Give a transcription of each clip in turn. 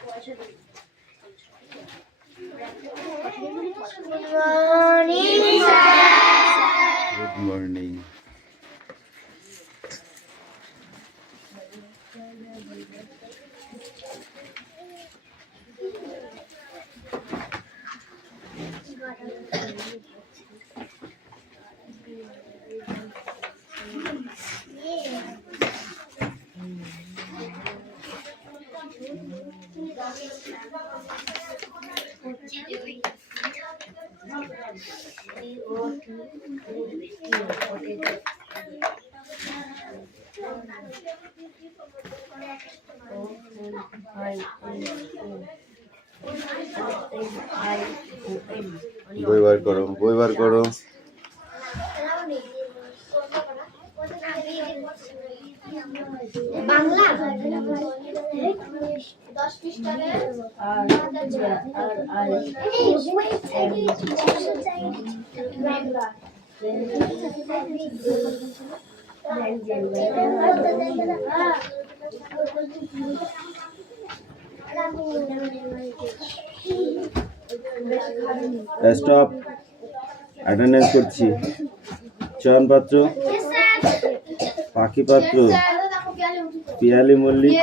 Good morning. বই বার করো, বই বার করো। বাংলা 10 স্টপ, অ্যাটেন্ডেন্স করছি। চয়ন পাত্র, পাখি পাত্র, পিয়ালি মল্লিক,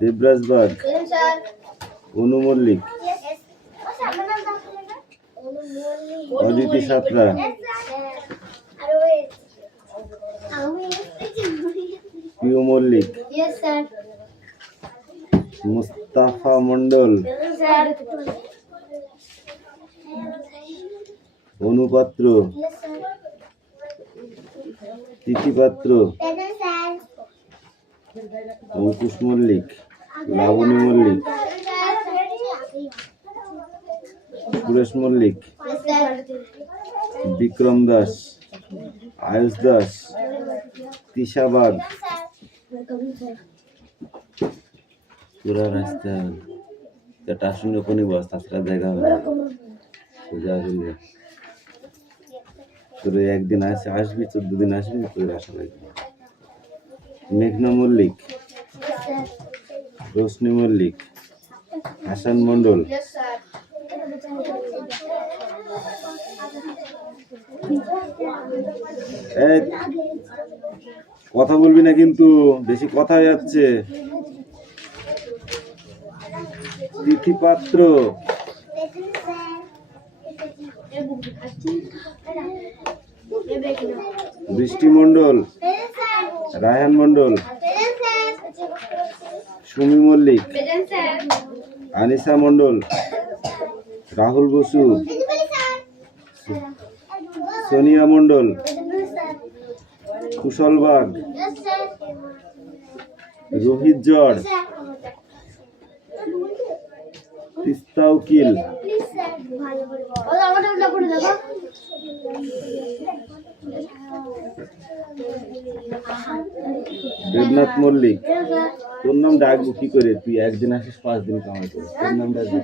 দেবরাজ বাগ, অনু মল্লিক, অদিতি সাঁতরা, পিউ মল্লিক, মুস্তাফা মন্ডল, অনুপাত্র, তিথি পাত্র, অঙ্কুশ মল্লিক, লাবণী মল্লিক, সুরেশ মল্লিক, বিক্রম দাস, আয়ুষ দাস, তিশা বাগ। পুরা রাস্তা টাসুন ওখানে বস, তাছাড়া জায়গা হবে না। সোজা চলবে তোর একদিন আসবি, 14 দিন আসবি, তোর আশা লাগবে। মেঘনা মল্লিক, রোশনি মল্লিক, হাসান মন্ডল, কথা বলবি না কিন্তু, বেশি কথা হয়ে যাচ্ছে। তিথি পাত্র, বৃষ্টি মন্ডল, রায়হান মন্ডল, সুমি মল্লিক, আনিসা মন্ডল, রাহুল বসু, সোনিয়া মন্ডল, কুশল বাগ, রোহিত জড়, তিস্তা উকিল, দেবনাথ মল্লিক। তোর নাম ডাকবো কি করে? তুই একদিন আসিস, 5 দিন কামাই করে। তোর নাম ডাকবো।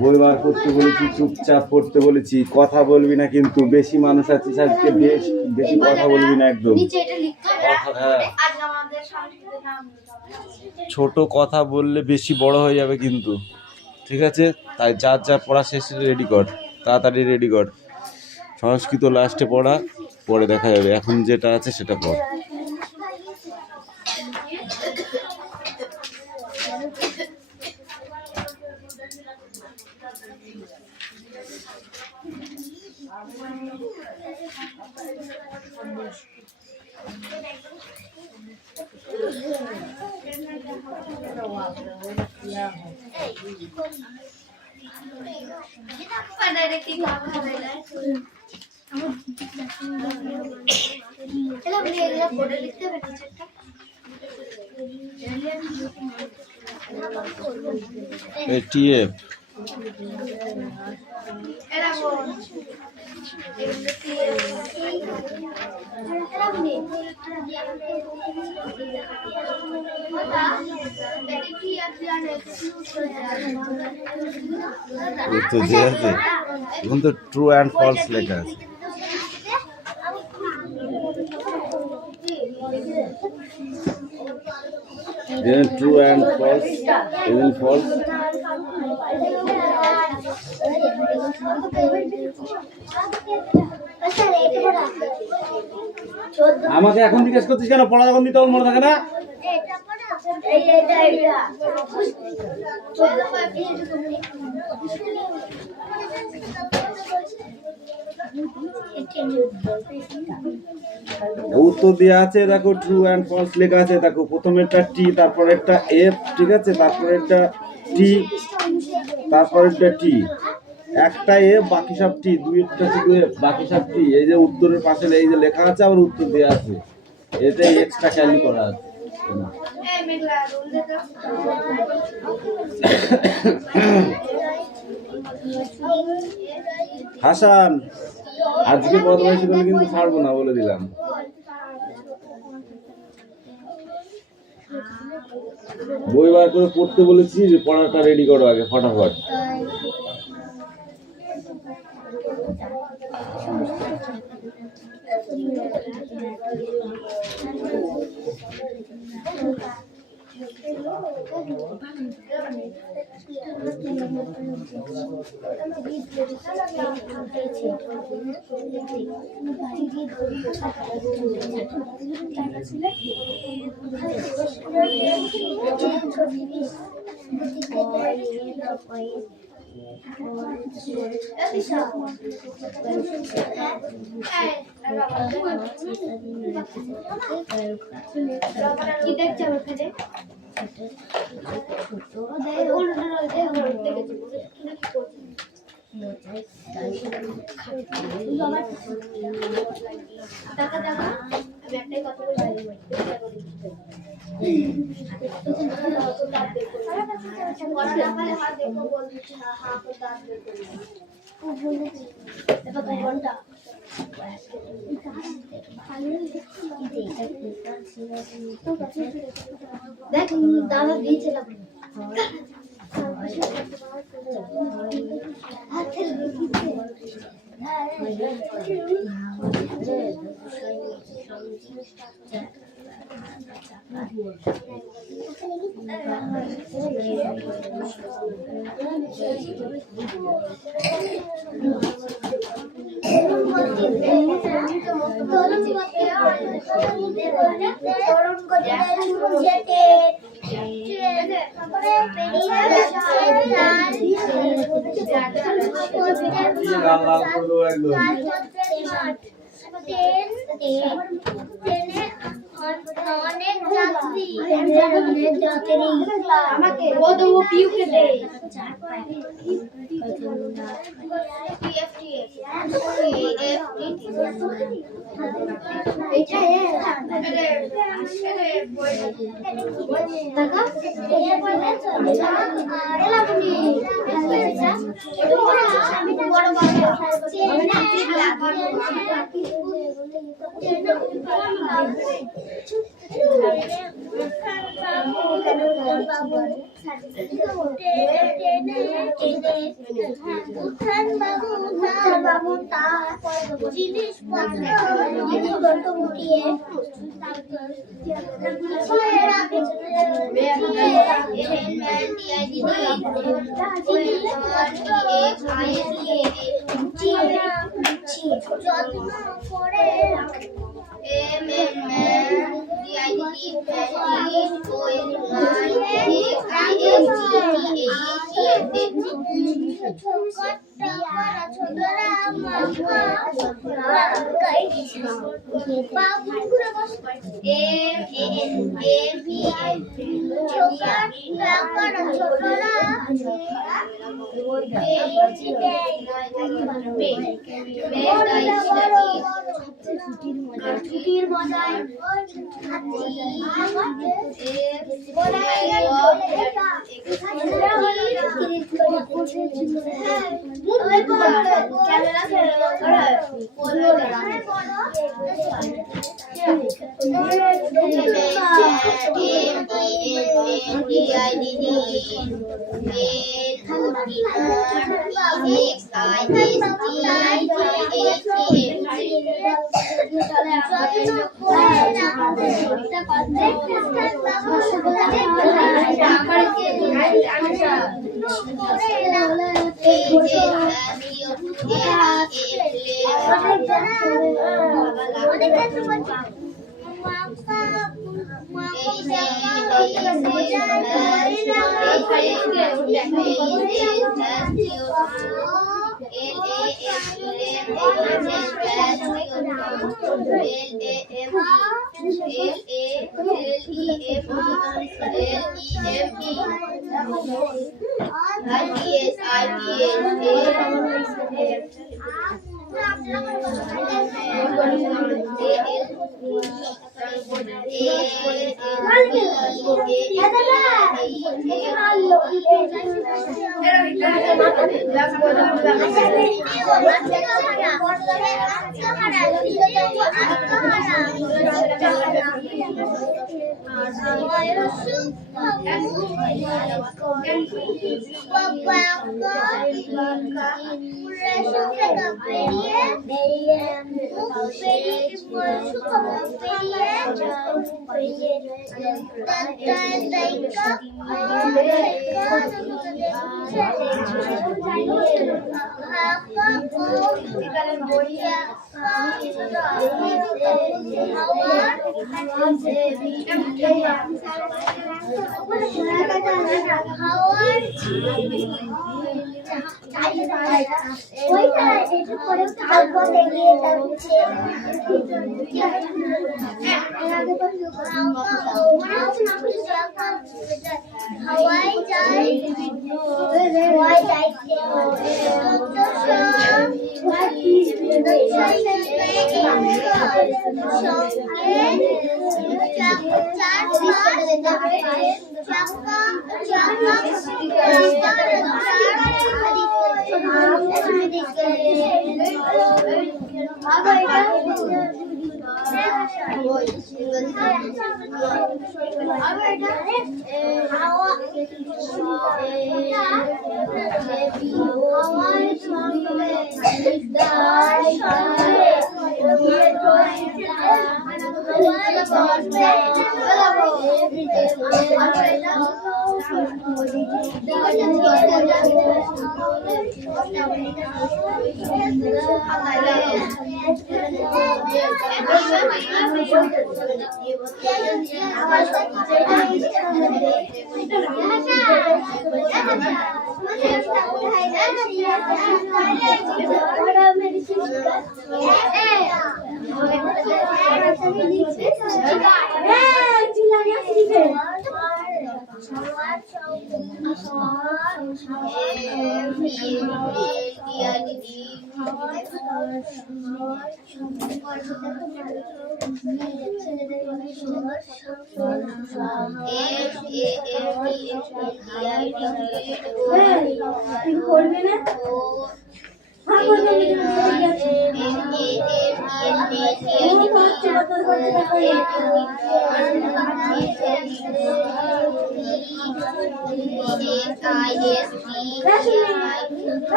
বই বার করতে বলেছি, চুপচাপ পড়তে বলেছি, কথা বলবি না কিন্তু। বেশি মানুষ আছিস আজকে, বেশি কথা বলবি না একদম। ছোট কথা বললে বেশি বড় হয়ে যাবে কিন্তু, ঠিক আছে? তাই যার যা পড়া শেষে রেডি কর, তাড়াতাড়ি রেডি কর। সংস্কৃত লাস্টে পড়া, পরে দেখা যাবে। এখন যেটা আছে সেটা পড়। ATF তো ট্রু অ্যান্ড ফলস লেখা আছে। Then true and false, even false. আমাকে এখন জিজ্ঞেস করছিস কেন? পড়া যখন দিতে মনে থাকে না? উত্তর দেওয়া আছে দেখো, ট্রু অ্যান্ড ফলস লেখা আছে দেখো। প্রথমে একটা টি, তারপরে একটা এফ, ঠিক আছে, তারপরে একটা টি, তারপরে একটা টি, একটা এফ বাকি সব টি, দুইটা শুধু এফ বাকি সব টি। এই যে উত্তরের পাশে এই যে লেখা আছে, আবার উত্তর দেওয়া আছে, এটাই এক্সট্রা ক্যালি করা আছে। হাসান, আজকে বদমাইশি করলে কিন্তু ছাড়বো না, বলে দিলাম। বই বার করে পড়তে বলেছি, যে পড়াটা রেডি করো আগে ফটাফট। কি দেখছে ওখানে? দেখ দাদা দিয়েছিলাম। আমাকে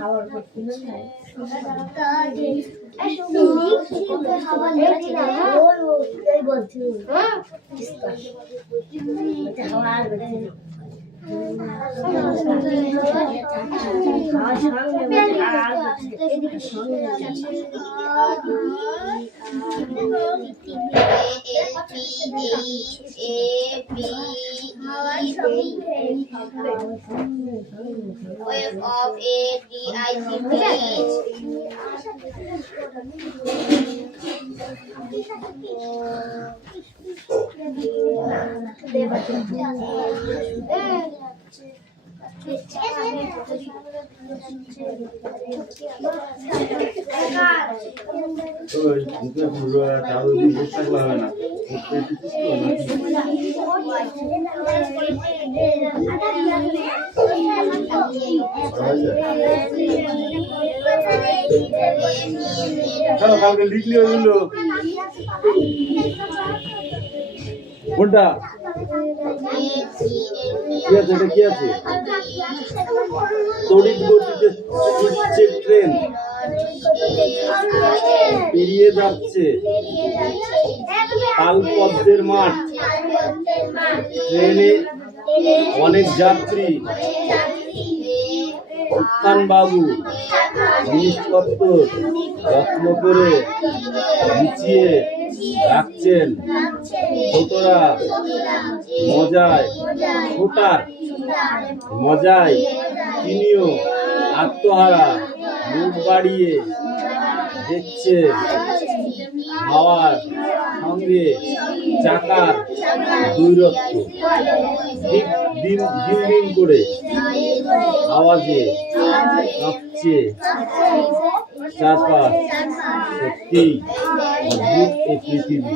হাওয়ার গতি Wave of কালকে লিখলি ওইগুলো কোনটা কি আছে? এটা কি আছে? তড়িৎ গতিতে ছুটছে ট্রেন, পেরিয়ে যাচ্ছে তালপদ্মের মাঠ, ট্রেনে অনেক যাত্রী, উত্থান বাবু জিনিসপত্র যত্ন করে গুছিয়ে রাখছেন, ছোটরা মজায় ছোটার মজায় তিনিও আত্মহারা মুখ বাড়িয়ে দেখছে হাওয়ার সঙ্গে চাকার দূরত্ব ঠিক দিন দিন করে আওয়াজে কাঁপছে চারপাশ। সত্যি অদ্ভুত এই পৃথিবী।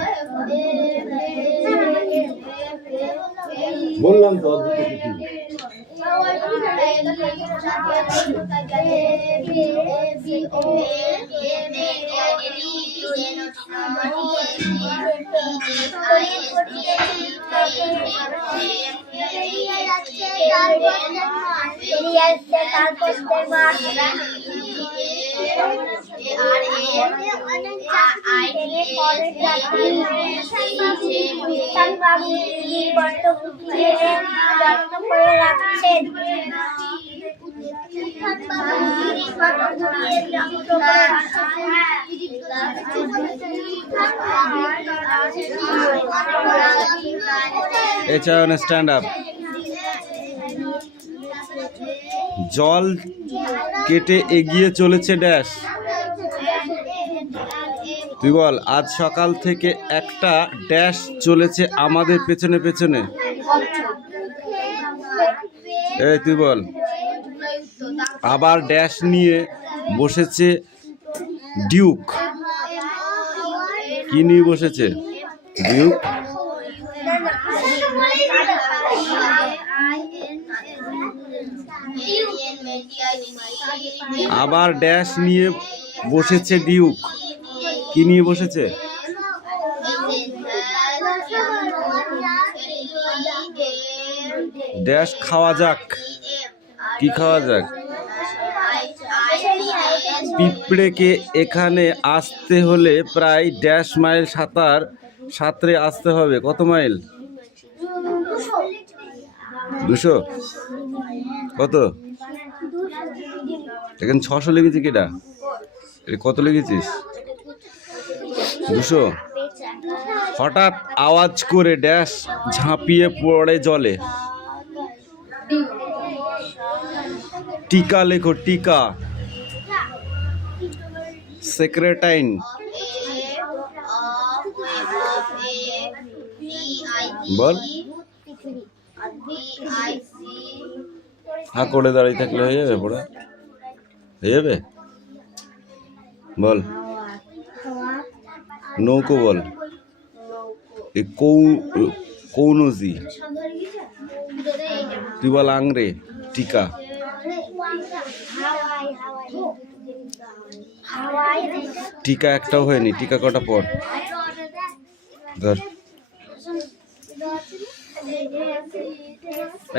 বললাম তো অদ্ভুত পৃথিবী। এছাড়া স্ট্যান্ড আপ। জল কেটে এগিয়ে চলেছে ড্যাশ। তুই বল, আজ সকাল থেকে একটা ড্যাশ চলেছে আমাদের পেছনে পেছনে। এই তুই বল। আবার ড্যাশ নিয়ে বসেছে ডিউক। কি নিয়ে বসেছে ডিউক? আবার ড্যাশ নিয়ে বসেছে ডিউক। কি নিয়ে বসেছে? ড্যাশ খাওয়া যাক। কি খাওয়া যাক? পিঁপড়েকে এখানে আসতে হলে প্রায় ড্যাশ মাইল সাঁতরে আসতে হবে। কত মাইল? 200। কত? এখানে 600 লিখেছি। কেটা কত লিখেছিস? 200। হঠাৎ আওয়াজ করে ড্যাশ ঝাঁপিয়ে পড়ে জলে। টিকা লেখো, টিকা। সেক্রেটাইন। বল। হ্যাঁ করে দাঁড়িয়ে থাকলে হয়ে যাবে, পড়া হয়ে যাবে। বল। নৌকো বল। কৌনজি। তুই বল আংরে। টিকা। টিকা একটাও হয়নি। টিকা কটা পড় ধর।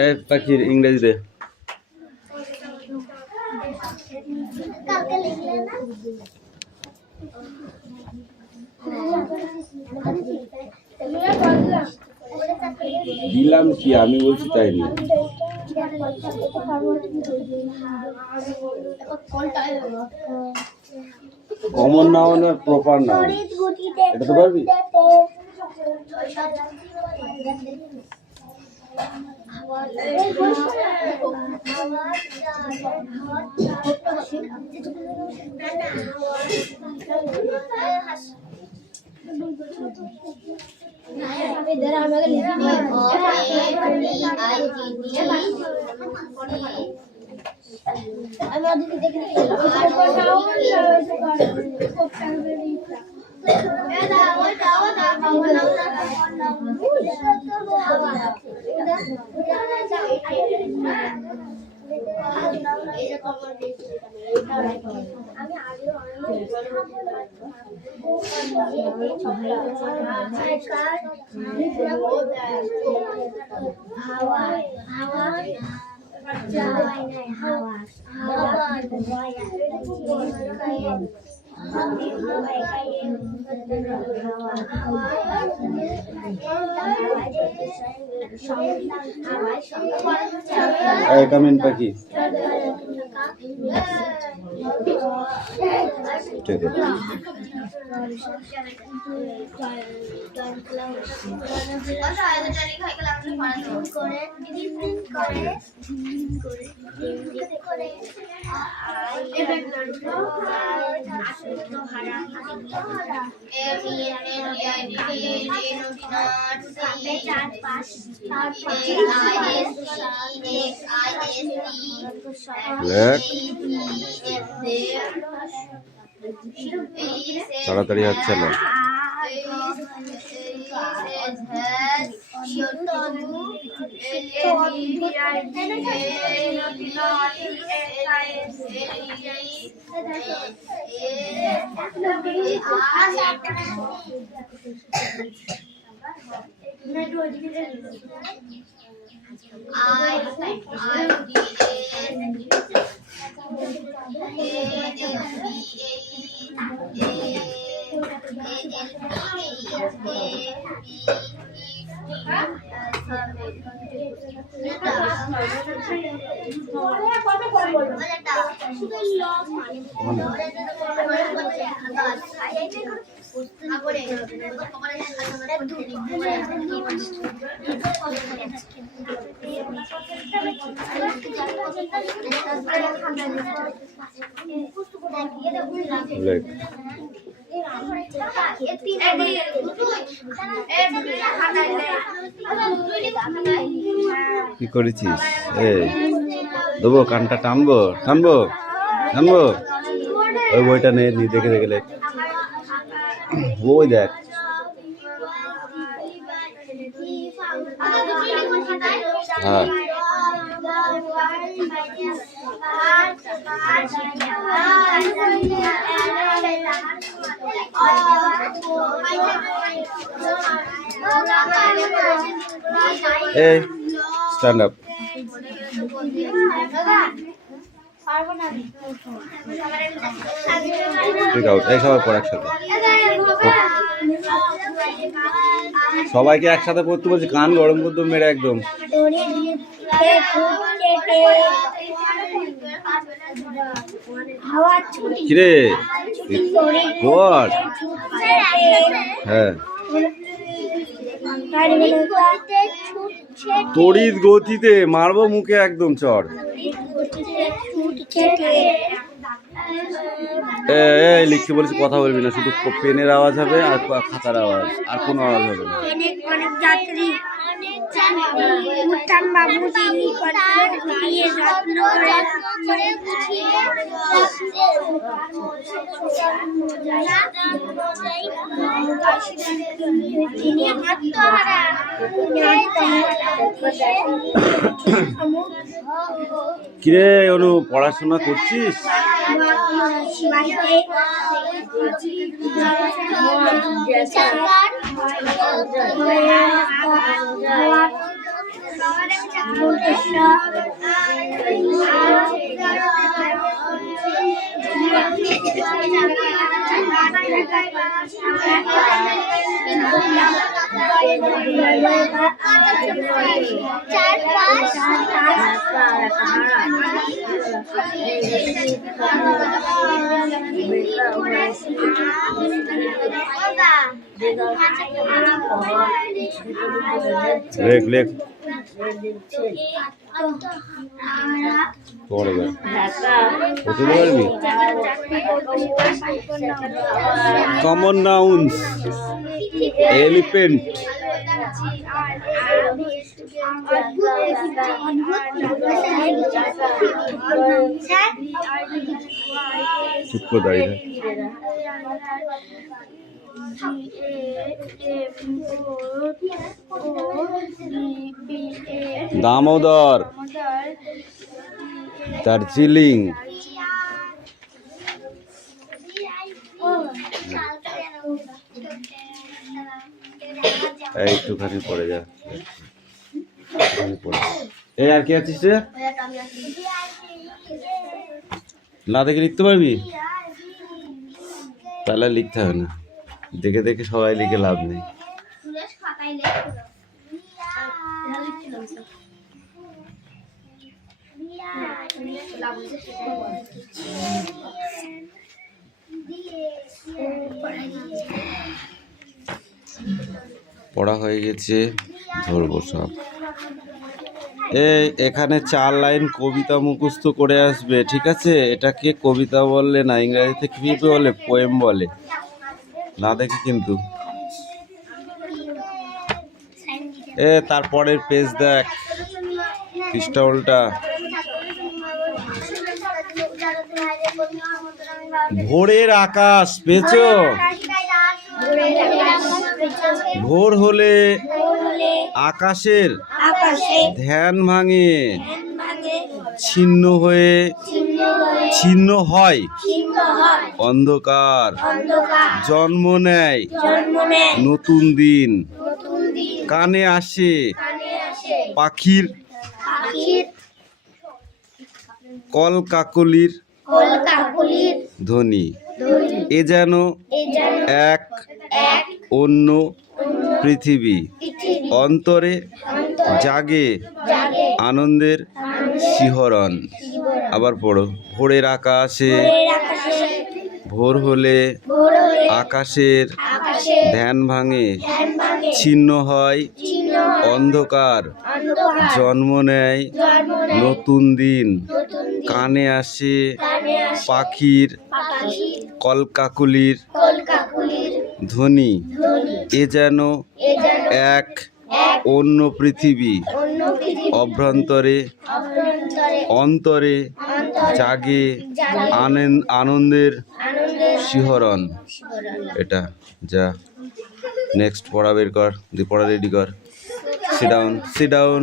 এই পাখির ইংরেজি দে। দিলাম কি আমি বলছি তাই নিয়ে। কমন নাউন আর প্রপার নাউন এটা তো পারবি? কমেন্ট পাখি ঠিক আছে। তাড়াতাড়ি হচ্ছে না। কি করেছিস? দেবো কানটা টানবো টানবো টানবো ওই বইটা নে দেখে দেখে ওই দেখ হ্যাঁ এই স্ট্যান্ড আপ ঠিক আছে এই সবাই পড় একসাথে সবাইকে একসাথে পড়তে বলছি কান গরম করতে মেরে একদম কিরে পড় হ্যাঁ তড়িৎ গতিতে মারবো মুখে একদম চড় লিখতে বলেছি কথা বলবি না শুধু পেনের আওয়াজ হবে আর খাতার আওয়াজ আর কোনো আওয়াজ হবে না কিরে অনু পড়াশোনা করছিস? লেখ লেখ পড়ে যা বলতে পারবি কমন নাউন্স এলিফ্যান্ট চুপ করে দাঁড়িয়ে দামোদর দার্জিলিং একটুখানি পড়ে যা এই আর কি আছিস রে না দেখে লিখতে পারবি তাহলে লিখতে হবে না দেখে দেখে সবাই লিখে লাভ নেই পড়া হয়ে গেছে ধরবো সব এখানে 4 লাইন কবিতা মুখস্থ করে আসবে ঠিক আছে এটাকে কবিতা বললে না ইংরেজিতে কি বলে পোয়েম বলে না দেখে কিন্তু তারপরের পেজ দেখ পৃষ্ঠা উল্টা ভোরের আকাশ পেয়েছো ভোর হলে আকাশের ধ্যান ভাঙে ছিন্ন হয় অন্ধকার জন্ম নেয় নতুন দিন কানে আসে পাখির কলকাকলির ধ্বনি এ যেন এক অন্য পৃথিবী অন্তরে জাগে আনন্দের শিহরণ আবার পড়ো ভোরের আকাশে ভোর হলে আকাশের ধ্যান ভাঙে ছিন্ন হয় অন্ধকার জন্ম নেয় নতুন দিন কানে আসে পাখির কলকাকলির ধ্বনি এ যেন এক অন্য পৃথিবী অভ্যন্তরে অন্তরে জাগে আনন্দের শিহরণ এটা যা নেক্সট পড়া বের কর দিয়ে পড়া রেডি কর সিট ডাউন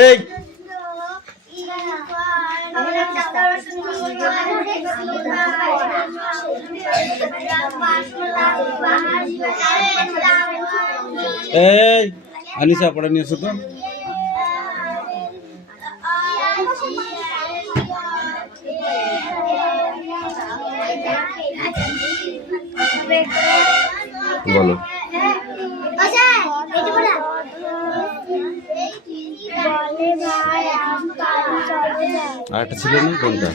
এই এই আনিসা পড়া নিয়ে এসো তো বলো আরেকটা ছিল না কোনটা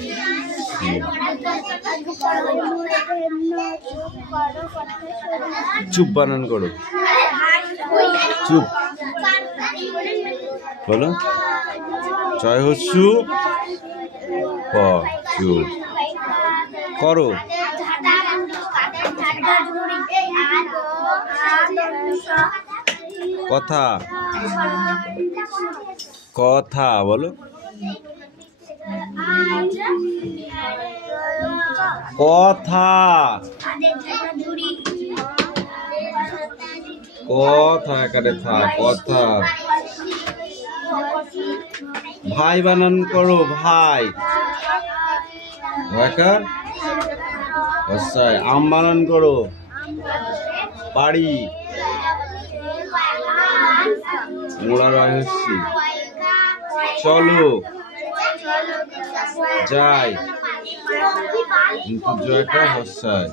চুপ বানান করো চুপ বলো জয় হস্যু প চুপ করো কথা কথা বলো কথা কথা একারে থা কথা ভাই বানান করো ভাই ভাইকার আম বানান করো বাড়ি মোড়া রয় হচ্ছি চলো যাই কিন্তু জয়টা হস্যায়।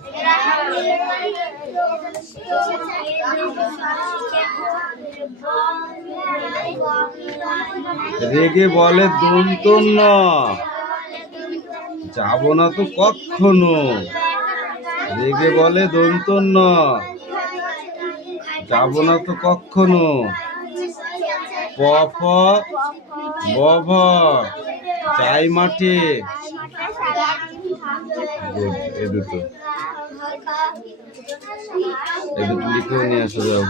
রেগে বলে দন্ত ন, যাব না তো কখনো। রেগে বলে দন্ত ন, যাব না তো কখনো। প ফ ব ভ, চাই মাঠে। এ দুটো লিখেও নিয়ে আসো যাও।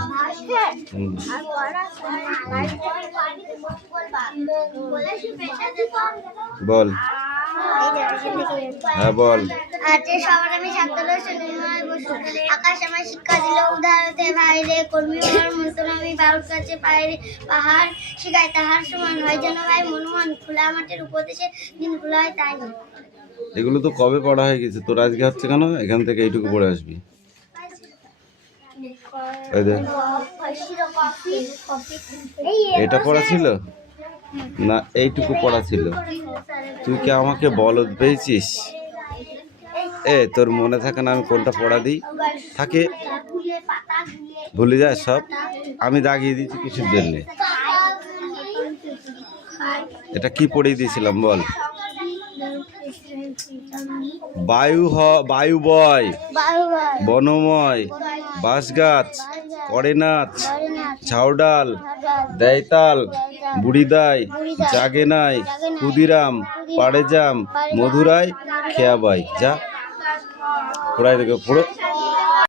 বল, হ্যাঁ বল। সবার আমি ছাত্রদের সুনির্ময় বসু। আকাশ আমার শিক্ষা দিল উদারতে ভাইরে, কর্মী বলার মন্ত্র আমি বাউর কাছে পাইরে। পাহাড় শিখায় তাহার সমান হয় যেন ভাই মনমান, খোলা মাঠের উপদেশে দিন খোলা হয় তাই না। এগুলো তো কবে পড়া হয়ে গেছে, তোর আজকে হচ্ছে কেন? এখান থেকে এইটুকু পড়ে আসবি। এই দেখ, এটা পড়া ছিল না, এইটুকু পড়া ছিল। তুই কি আমাকে বলদ পেয়েছিস? তোর মনে থাকে না আমি কোনটা পড়া দিই? থাকে, ভুলে যায় সব। আমি দাগিয়ে দিচ্ছি কিসের জন্য? এটা কি পড়িয়ে দিয়েছিলাম বল? বায়ু বয়, বনময়, বাঁশ গাছ, করে নাচ, ঝাউডাল, দেয়তাল, বুড়িদাই, জাগে নাই, ক্ষুদিরাম, পাড়ে জাম, মধুরাই, খেয়াবাই। যা পড়াই দেখো, পড়ো।